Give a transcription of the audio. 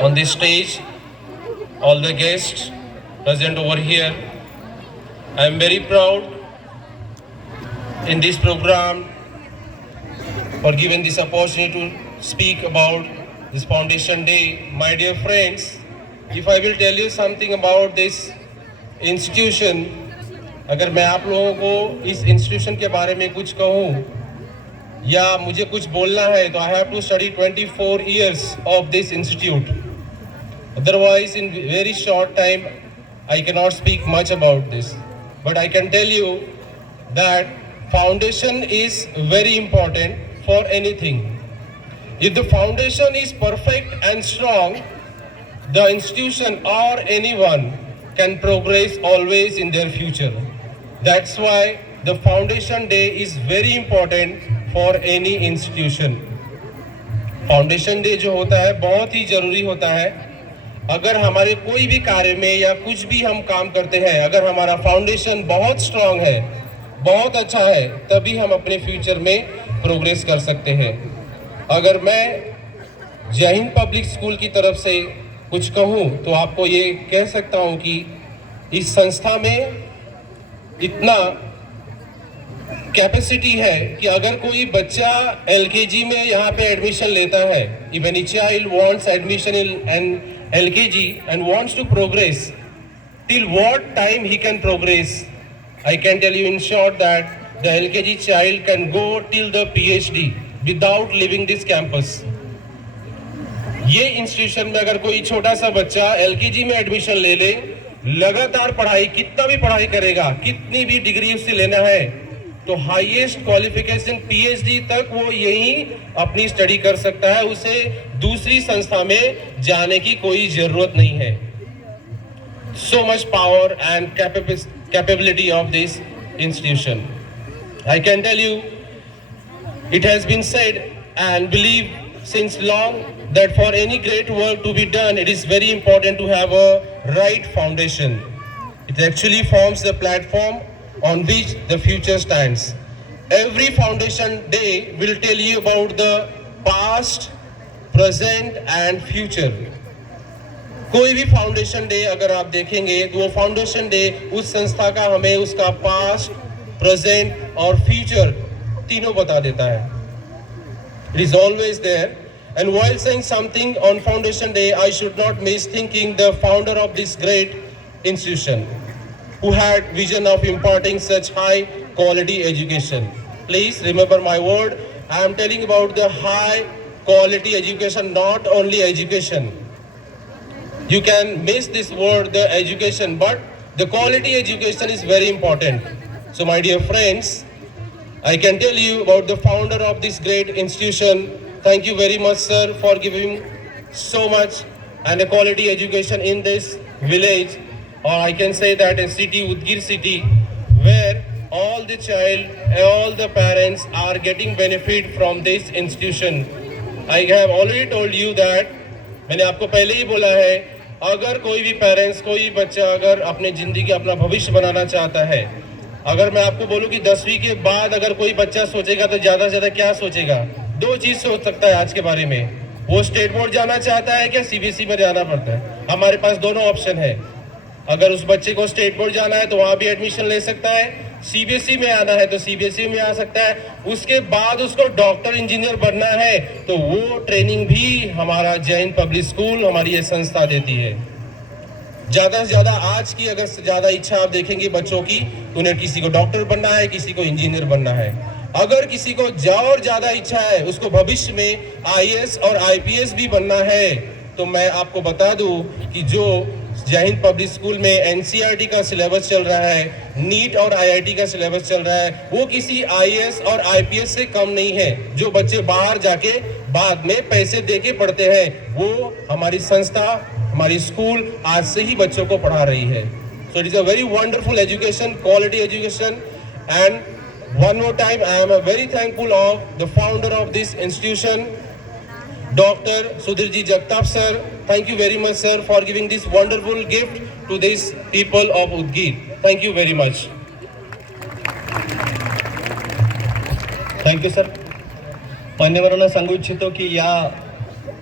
on this stage, all the guests present over here. I am very proud in this program for giving this opportunity to speak about this Foundation Day. My dear friends, if I will tell you something about this institution, अगर मैं आप लोगों को इस institution के बारे में कुछ कहूँ या मुझे कुछ बोलना है तो I have to study 24 years of this institute. Otherwise, in very short time, I cannot speak much about this. But I can tell you that foundation is very important for anything. If the foundation is perfect and strong, the institution or anyone can progress always in their future. That's why the Foundation Day is very important for any institution. Foundation Day जो होता है बहुत ही ज़रूरी होता है. अगर हमारे कोई भी कार्य में या कुछ भी हम काम करते हैं, अगर हमारा फाउंडेशन बहुत स्ट्रांग है, बहुत अच्छा है, तभी हम अपने फ्यूचर में प्रोग्रेस कर सकते हैं. अगर मैं जय हिंद पब्लिक स्कूल की तरफ से कुछ कहूँ तो आपको ये कह सकता हूँ कि इस संस्था में इतना कैपेसिटी है कि अगर कोई बच्चा एलकेजी में यहाँ पे एडमिशन लेता है, if any child wants admission in an LKG and wants to progress, till what time he can progress, I can tell you in short that the LKG child can go till the PhD without living this campus. ये institution में अगर कोई छोटा सा बच्चा LKG में admission ले ले, लगातार पढ़ाई, कितना भी पढ़ाई करेगा, कितनी भी डिग्री उससे लेना है, तो हाईएस्ट क्वालिफिकेशन पीएचडी तक वो यही अपनी स्टडी कर सकता है. उसे दूसरी संस्था में जाने की कोई जरूरत नहीं है. So much power and capability of this institution. I can tell you, it has been said and believe since long that for any great work to be done, it is very important to have a right foundation. It actually forms the platform on which the future stands. Every Foundation Day will tell you about the past, present and future. कोई भी foundation day अगर आप देखेंगे तो वो foundation day उस संस्था का हमें उसका पास्ट, प्रेजेंट और फ्यूचर तीनों बता देता है. It is always there. And while saying something on Foundation Day, I should not miss thanking the founder of this great institution, who had vision of imparting such high quality education. Please remember my word. I am telling about the high quality education, not only education. You can miss this word, the education, but the quality education is very important. So my dear friends, I can tell you about the founder of this great institution. Thank you very much, sir, for giving so much and a quality education in this village, or I can say that a city, Udgir city, where all the child, all the parents are getting benefit from this institution. I have already told you that, मैंने आपको पहले ही बोला है, अगर कोई भी parents, कोई बच्चा अगर अपने ज़िंदगी, अपना भविष्य बनाना चाहता है, अगर मैं आपको बोलूं कि 10वीं के बाद अगर कोई बच्चा सोचेगा तो ज़्यादा से ज़्यादा क्या सोचेगा? दो चीज़ सोच सकता है आज के बारे में. वो स्टेट बोर्ड जाना चाहता है क्या सीबीएसई में जाना पड़ता है? हमारे पास दोनों ऑप्शन है. अगर उस बच्चे को स्टेट बोर्ड जाना है तो वहाँ भी एडमिशन ले सकता है, सीबीएसई में आना है तो सीबीएसई में आ सकता है. उसके बाद उसको डॉक्टर, इंजीनियर बनना है तो वो ट्रेनिंग भी हमारा जय हिंद पब्लिक स्कूल, हमारी ये संस्था देती है. ज़्यादा से ज़्यादा आज की अगर ज़्यादा इच्छा आप देखेंगे बच्चों की, तो उन्हें किसी को डॉक्टर बनना है, किसी को इंजीनियर बनना है. अगर किसी को और ज़्यादा इच्छा है, उसको भविष्य में आईएएस और आईपीएस भी बनना है, तो मैं आपको बता दूं कि जो जय हिंद पब्लिक स्कूल में एनसीईआरटी का सिलेबस चल रहा है, नीट और आईआईटी का सिलेबस चल रहा है, वो किसी आईएएस और आईपीएस से कम नहीं है. जो बच्चे बाहर जाके बाद में पैसे दे के पढ़ते हैं, वो हमारी संस्था, हमारी स्कूल आज से ही बच्चों को पढ़ा रही है. So it is a very wonderful education, quality education. And one more time, I am very thankful of the founder of this institution, Dr. Sudhirji Jagtap sir. Thank you very much, sir, for giving this wonderful gift to these people of Udgir. Thank you very much. Thank you sir. मान्यवरांना सांगू इच्छितो की या